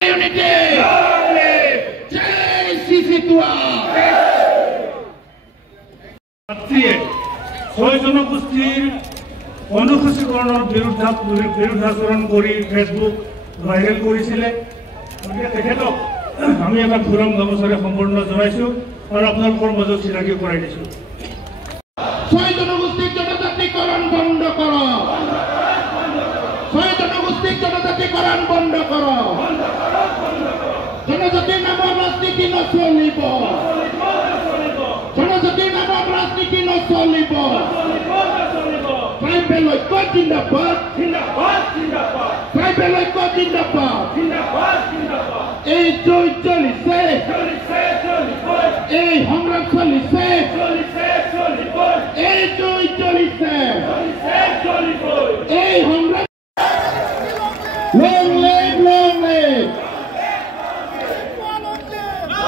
Unity! Jai Sisitua! ছয় জনগোষ্ঠীৰ অনুসূচীকৰণেৰ বিৰুদ্ধাচৰণ কৰে ফেসবুক ভাইৰাল কৰেছিলে গতিকে তেখেতক আমি এটা ঘূৰম গামোচাৰে সম্পূৰ্ণ জনাইছোঁ আৰু আপোনালোকৰ মাজত চিনাকি কৰাই দিছোঁ। ছয় জনগোষ্ঠীৰ জনজাতিকৰণ বন্ধ কৰ, ছয় জনগোষ্ঠীৰ জনজাতিকৰণ বন্ধ কৰ, জনজাতিৰ নামৰ ৰাজনীতি নচলিব, জনজাতিৰ নামৰ ৰাজনীতি নচলিব। ট্ৰাইবেল ঐক্য জিন্দাবাদ, ট্ৰাইবেল ঐক্য জিন্দাবাদ। এই জয় চলিছে, এই সংগ্ৰাম চলিছে, এই জয় চলিছে, এই সংগ্ৰাম। Long live, long live,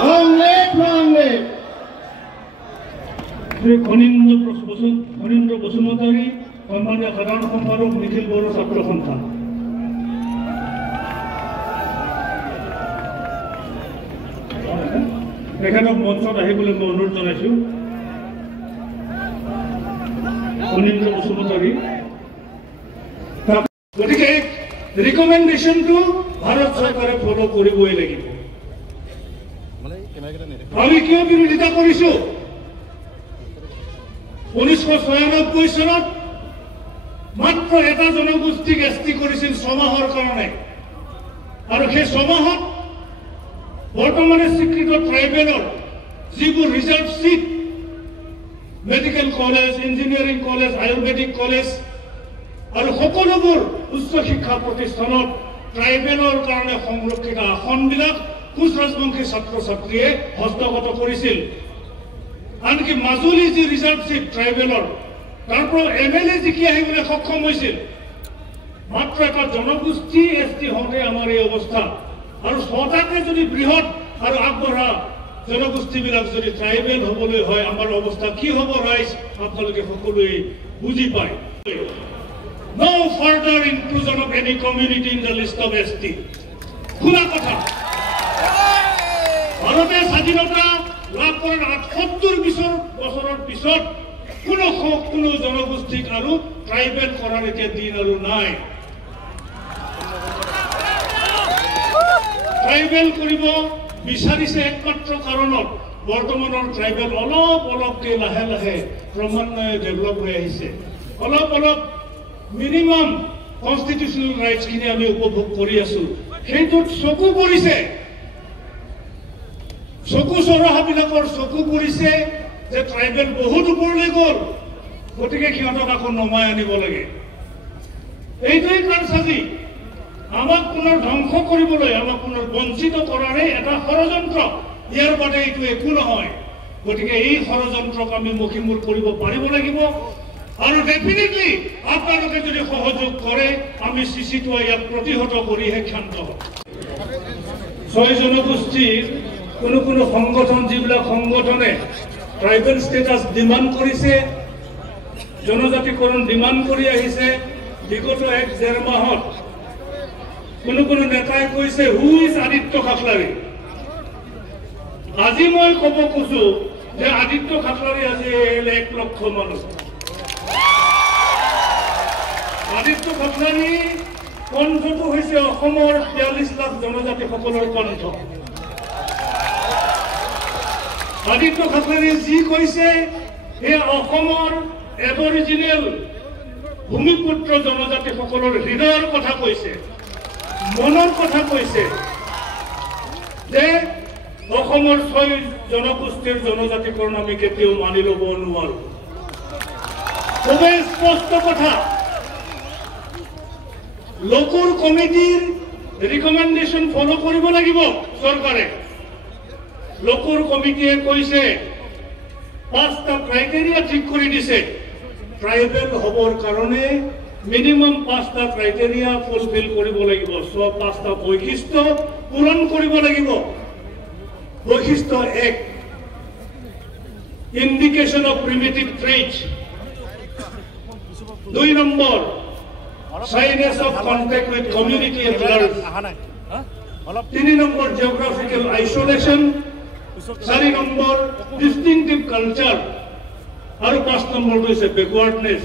long live, long live. Shri Khanindra Basumatary সম্মানীয় সাধাৰণ সম্পাদক নিখিল বড়ো ছাত্ৰ সন্থা। তেখেতক মঞ্চত আহিবলৈ মই অনুৰোধ জনাইছোঁ। খনীন্দ্ৰ বসুমতাৰী গতিকে ৰিকমেণ্ডেশ্যনটো ভাৰত চৰকাৰে ফ'ল' কৰিবই লাগিব। আমি কিয় বিৰোধিতা কৰিছোঁ? 1996 চনত মাত্ৰ এটা জনগোষ্ঠীক এছটি কৰিছিল 6 মাহৰ কাৰণে, আৰু সেই 6 মাহত বৰ্তমানে স্বীকৃত ট্ৰাইবেলৰ যিবোৰ reserve seat, medical college, engineering college, ayurvedic college আৰু সকলোবোৰ উচ্চ শিক্ষা প্ৰতিষ্ঠানত ট্ৰাইবেলৰ কাৰণে সংৰক্ষিত আসনবিলাক কোচ ৰাজবংশী ছাত্ৰ ছাত্ৰীয়ে হস্তগত কৰিছিল। আনকি মাজুলী যি ৰিজাৰ্ভ চিট ট্ৰাইবেলৰ, তাৰ পৰা MLA জিকি আহিবলৈ সক্ষম হৈছিল। মাত্ৰ এটা জনগোষ্ঠী এছটি হওঁতে আমাৰ এই অৱস্থা, আৰু 6টাকে যদি বৃহৎ আৰু আগবঢ়া জনগোষ্ঠীবিলাক যদি ট্ৰাইবেল হ'বলৈ হয়, আমাৰ অৱস্থা কি হ'ব ৰাইজ আপোনালোকে সকলোৱে বুজি পায়। No further inclusion of any community in the list of ST. খোলা কথা। ভাৰতে স্বাধীনতা লাভ কৰাৰ 78 বছৰৰ পিছত কোনো জনগোষ্ঠীক আৰু ট্ৰাইবেল কৰাৰ এতিয়া দিন আৰু নাই। ট্ৰাইবেল কৰিব বিচাৰিছে একমাত্ৰ কাৰণত বৰ্তমানৰ ট্ৰাইবেল অলপকৈ লাহে লাহে ক্ৰমান্বয়ে ডেভেলপ হৈ আহিছে। অলপ মিনিমাম কনষ্টিটিউচনেল ৰাইটছখিনি আমি উপভোগ কৰি আছোঁ। সেইটোত চকু পৰিছে, চকু চৰহাবিলাকৰ চকু পৰিছে যে ট্ৰাইবেল বহুত ওপৰলৈ গ'ল, গতিকে সিহঁতক আকৌ নমাই আনিব লাগে। এইটোৱেই কাৰসাজি, আমাক পুনৰ ধ্বংস কৰিবলৈ, আমাক পুনৰ বঞ্চিত কৰাৰে এটা ষড়যন্ত্ৰ। ইয়াৰ বাদে এইটো একো নহয়। গতিকে এই ষড়যন্ত্ৰক আমি মষিমূৰ কৰিব পাৰিব লাগিব, আৰু ডেফিনেটলি আপোনালোকে যদি সহযোগ কৰে আমি চিচিটোৱা ইয়াক প্ৰতিহত কৰিহে ক্ষান্ত হ'ম। 6 জনগোষ্ঠীৰ কোনো সংগঠন, যিবিলাক সংগঠনে ট্ৰাইবেল ষ্টেটাছ ডিমাণ্ড কৰিছে, জনজাতিকৰণ ডিমাণ্ড কৰি আহিছে, বিগত 1-1.5 মাহত কোনো নেতাই কৈছে হু ইজ আদিত্য খাখলাৰী। আজি মই ক'ব খোজো যে আদিত্য খাখলাৰী আজি 1 লক্ষ মানুহ। আদিত্য খাখলাৰী কণ্ঠটো হৈছে অসমৰ 43 লাখ জনজাতিসকলৰ কণ্ঠ। আদিত্য খাখলাৰীয়ে যি কৈছে সেয়া অসমৰ এবৰিজিনেল ভূমিপুত্ৰ জনজাতিসকলৰ হৃদয়ৰ কথা কৈছে, মনৰ কথা কৈছে যে অসমৰ 6 জনগোষ্ঠীৰ জনজাতিকৰণ আমি কেতিয়াও মানি ল'ব নোৱাৰো। খুবেই স্পষ্ট কথা। লোকৰ কমিটিৰ ৰিকমেণ্ডেশ্যন ফ'ল' কৰিব লাগিব চৰকাৰে। লোকৰ কমিটিয়ে কৈছে 5টা ক্ৰাইটেৰিয়া ঠিক কৰি দিছে। ট্ৰাইবেল হ'বৰ কাৰণে মিনিমাম 5টা ক্ৰাইটেৰিয়া ফুলফিল কৰিব লাগিব। 5টা বৈশিষ্ট্য পূৰণ কৰিব লাগিব। বৈশিষ্ট্য 1, indication of primitive traits. 2 number, shyness of contact with community at large. 3 number geographical isolation, 4 number distinctive culture আৰু 5 নম্বৰটো হৈছে বেকৱাৰ্ডনেছ।